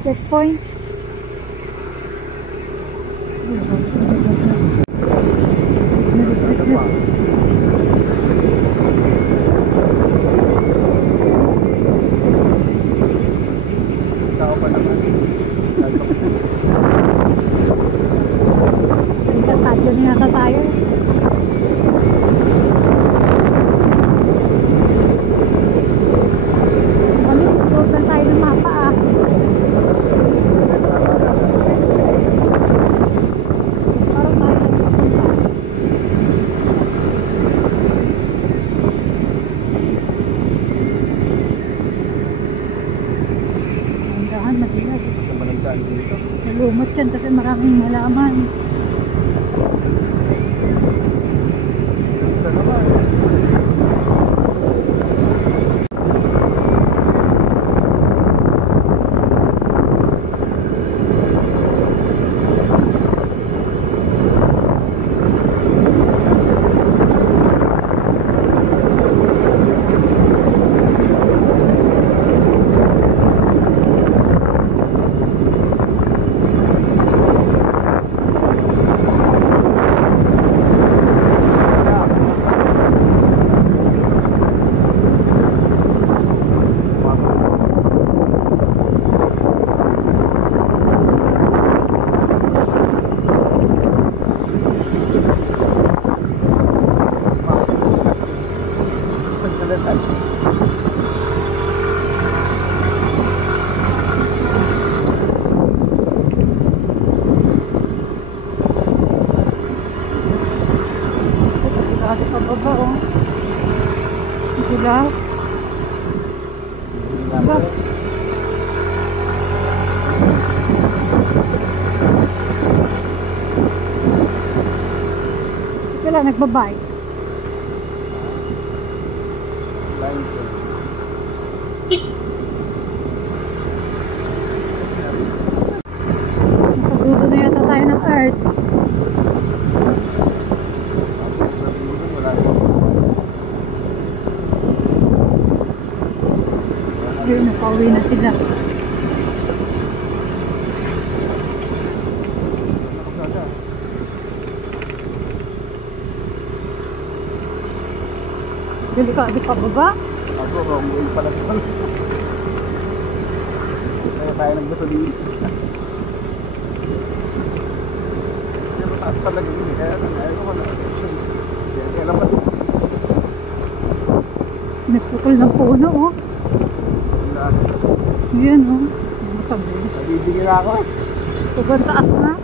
Checkpoint. Sadyo na yata tayo. Kami, tutusan tayo ng mapa ah. Parang tayo nagpapunta. Ang matigas. Nalumot yan kasi maraming halaman. Kasi pababa oh. Gula. Diba? Wala, nagbabike. Nakadudo na yata tayo ng earth. Ayun, napauwi na sila. Dili ka, di pa baba? Ako, umuwi pala sa pala. Kaya tayo nagbasalin. Kaya mataas talaga yun eh. Kaya ko wala. Kaya naman. Nagpukul ng puno oh. Yan oh. Nabibigil ako eh. Sobrang taas na.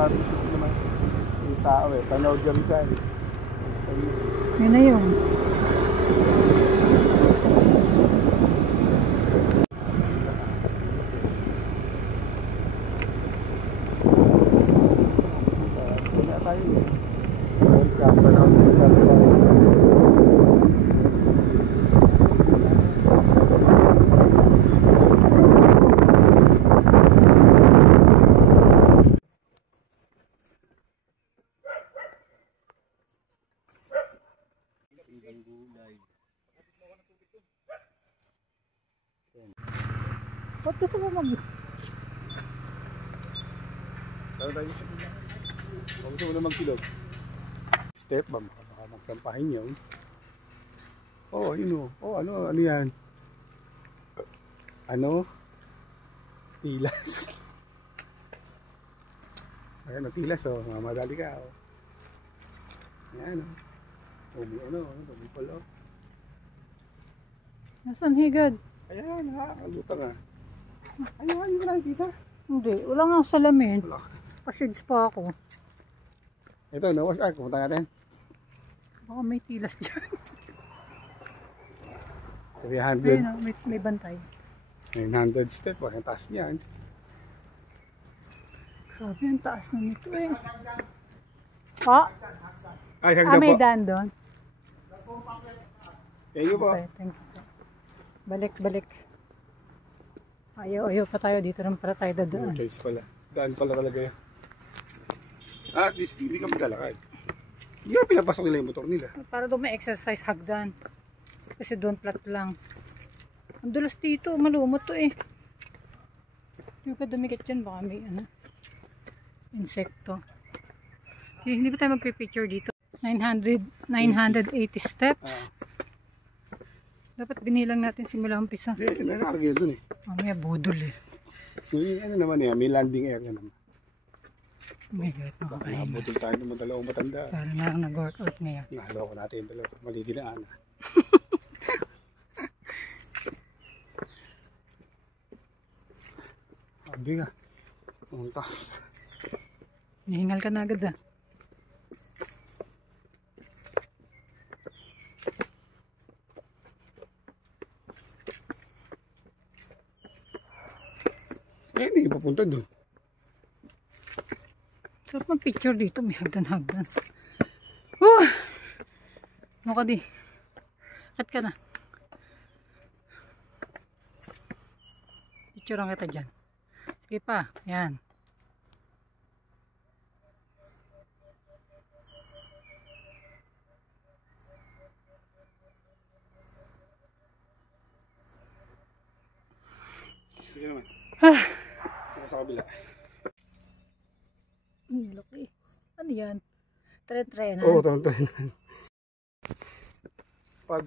Yung tao eh, tanaw dyan siya eh. Yun na yun. Kaya tayo eh. Welcome, tanaw dyan siya. Ba't gusto mo mag... Tara tayo sa pila. Kung gusto mo na magsilog. Step ba? Baka magsampahin yun. Oh, yun o. Oh, ano yan? Ano? Tilas. Ayan o, tilas o. Mamadali ka o. Ayan o. Bumipol o. Nasaan higad? Ayan ha, kalutang ha. Ayun, hindi ko nakikita. Hindi, wala nga akong salamin. Wala. Pa-shades pa ako. Ito, no? Wash arc. Pumunta natin. Baka may tilas dyan. 300. Ayun o, may bantay. 900 step. Ang taas niyan. Grabe, ang taas na nito eh. Pa? Ay, hagdan may po. daan doon. Thank you po. Okay, thank you. Balik. Ayaw pa tayo. Dito rin para tayo No dadaan. choice pala. Daan pala talaga yun. At least, hindi ka maglalakad. Hindi ka pinapasok nila yung motor nila. Para doon may exercise hagdan. Kasi doon flat lang. Ang dulas dito. Malumot to eh. Hindi ka dumikit dyan. Baka may insekto. Hindi pa tayo magpipicture dito. 980 steps. Dapat binilang natin simula umpisa. Hindi, nakaragay doon eh. May budol eh. May ano naman eh, may landing area naman. Oh my God, makakain. Nakabutol tayo ng dalawang matanda. Parang na nag-workout ngayon. Nahaloko natin yung dalawa. Mali din na ana. Sabi nga. Pumunta. Nihingal ka na agad ah. Eh, hindi papunta doon. Sarap mag-picture dito. May hagdan-hagdan. Ano ka di? Kat ka na. Picture lang kita dyan. Sige pa. Yan. Sige naman. Sa kabila. Laki. Ano yan? Tren-trenan. Oo, tren-trenan. Pag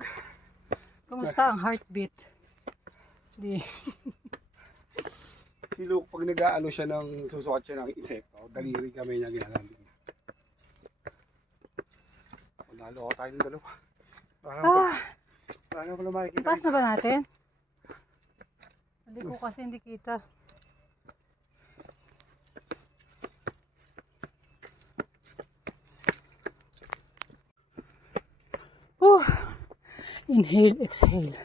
Kamusta ang heartbeat? Di. si Luke, pag nag-aano siya ng susukat siya ng insekto, daliri kami niya ginagamit niya. Nalo ako tayo ng dalawa. Paano pala makikita? Taas na ba natin? Hindi ko kasi hindi kita. Inhale, exhale.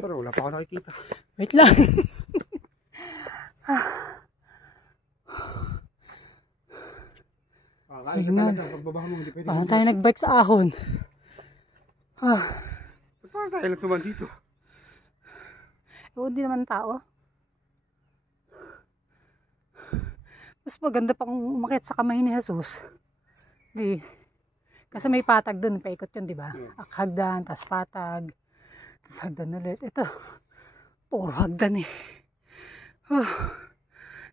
Pero wala pa ako nakikita. Wait lang. Ayun na. Pagbabaho mo, hindi pwede. Paano tayo nag-bike sa ahon? Paano tayo lang tuman dito? Hindi naman tao. Mas maganda pang umakyat sa kamay ni Jesus. Di. Kasi may patag dun. Paikot yun, di ba? Hagdan, tas patag. Tas hagdan ulit. Ito. Puro hagdan eh.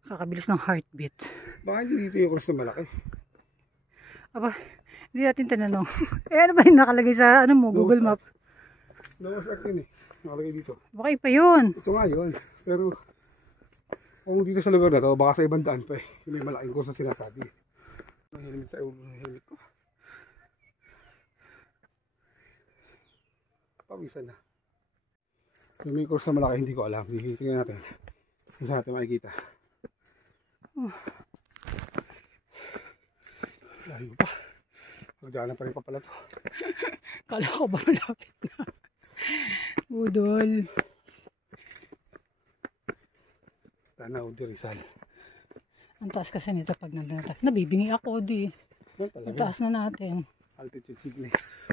Kakabilis ng heartbeat. Baka hindi dito yung cross na malaki. Aba, hindi natin tinanong. Ano ba yung nakalagay sa Google Map? Nawas akin eh. Nakalagay dito. Baka iba yun. Ito nga yun. Pero kung dito sa lugar na to, baka sa ibang daan pa eh. Yung may malaking course na sinasabi. Ang helmet sa helmet ko. Pawisan na. Yung may course na malaki, hindi ko alam. Tingnan natin. Hindi natin makikita. Layo pa. Magdaanan pa rin pa pala to. Kala ko ba malapit na? Budol. Tanaw di Rizal. Ang taas kasi nito pag nandun. Nabibingi ako di. Ang taas na natin. Altitude sickness.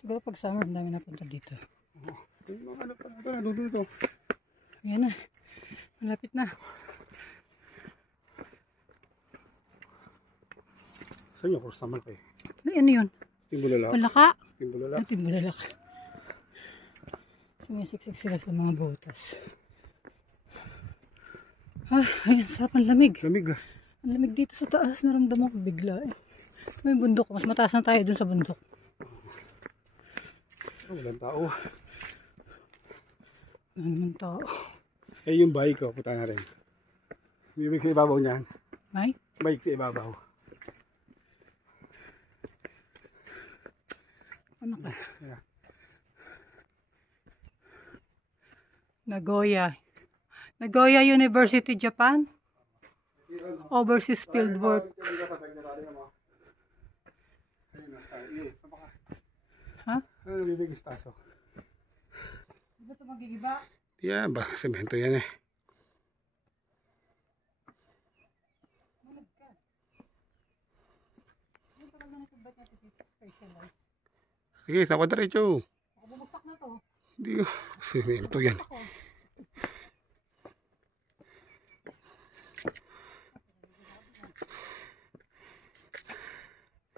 Siguro pag summer, ang dami napunta dito. Yung mga ano pa ito, nandun ito. Ayan na. Malapit na. Saan yung course naman kayo? Ay, ano yun? Timbulalak. Palaka. Timbulalak. Timbulalak. Sumisiksik sila sa mga butas. Ayan, sarap ang lamig. Lamig ah. Ang lamig dito sa taas. Naramdaman ko bigla eh. May bundok. Mas mataas na tayo dun sa bundok. Oh, walang tao. Ano naman tao? Eh yung bike ko, puta na rin. May bike sa ibabaw niyan. May? Bike sa ibabaw. Ano ka? Yeah. Nagoya University, Japan. Overseas Fieldwork. Ha? Ano nabibigis taso? Ano ito magigiba? Yeah, ba, semento yan eh. Sige, sa diretso. Ako bumagsak na to. Hindi ko. Semento yan.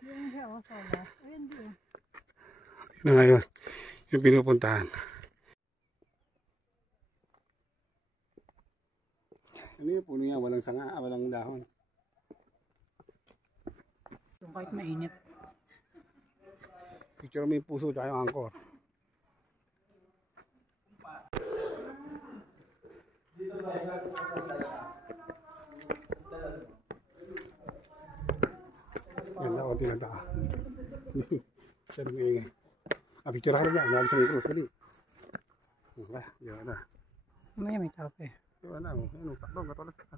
Yan siya, oh, sala. Ayun, di oh. Yun na ngayon. Yung pinupuntahan. Ano yung puno yan? Walang sanga, walang dahon. Yung kahit mainit. Picture mo yung puso at yung angkor. Ganda ko tinata. Siya nang ingay. Picture ka rin yan. Nalang sa may cross. Dali. Wala. Yun na. May tape. Yun na. Yun. Takbo. Katulat ka.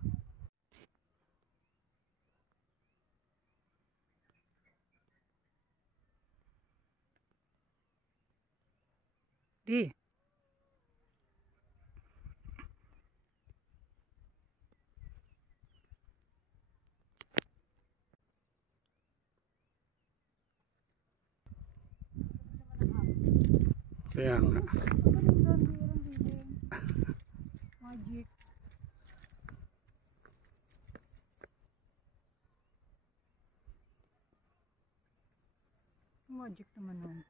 Di. Kaya nga. Magic. Magic naman nun.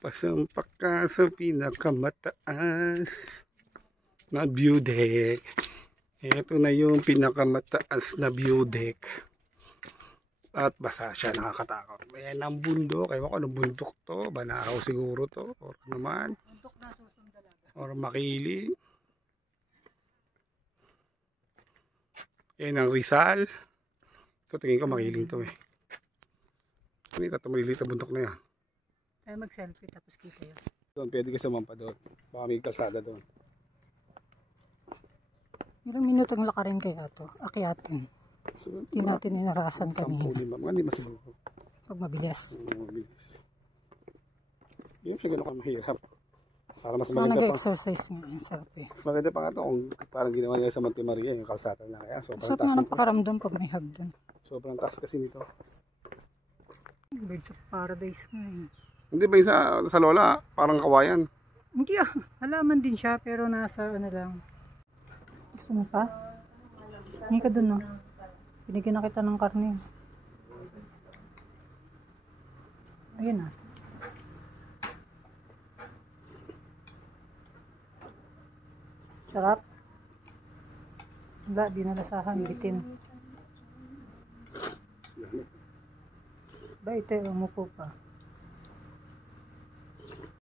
Pasampak ka sa pinakamataas na view deck. Ito na yung pinakamataas na view deck. At basa siya, nakakatakot. Ayan ang bundok. Ewan ko anong bundok to. Banahaw siguro to. Or naman. Bundok na susundalaga. Or Makiling. Ayan ang Rizal. Ito tingin ko Makiling to eh. Ano ito? Maliliit na bundok na yan. Tayo mag-selfie tapos kita yun. Doon, pwede ka sumampa doon. Baka may kalsada doon. Ilang minutong lakarin kaya ito. Akyatin. So, Hindi natin inarasan kanina. 10-5. Mga hindi masiguro. Pag mabilis. Mabilis. Hindi mo siya gano'n mahirap. Para mas Mga maganda pa. nag-exercise nga. Ang sarap eh. Maganda pa nga ito kung parang ginawa nila sa Monte Maria yung kalsada na kaya. Sobrang Sarap taas nga ng nito. pakaramdam pag may hagdan. Sobrang taas kasi nito. Birds of Paradise nga eh. Hindi ba yung sa Lola, parang kawayan. Hindi ah. Halaman din siya pero nasa ano lang. Gusto mo pa? Hindi ka dun no. Binigyan na kita ng karne. Ayun ah. Sarap. Wala, di nalasahan. Bitin. Ba, ito umupo pa.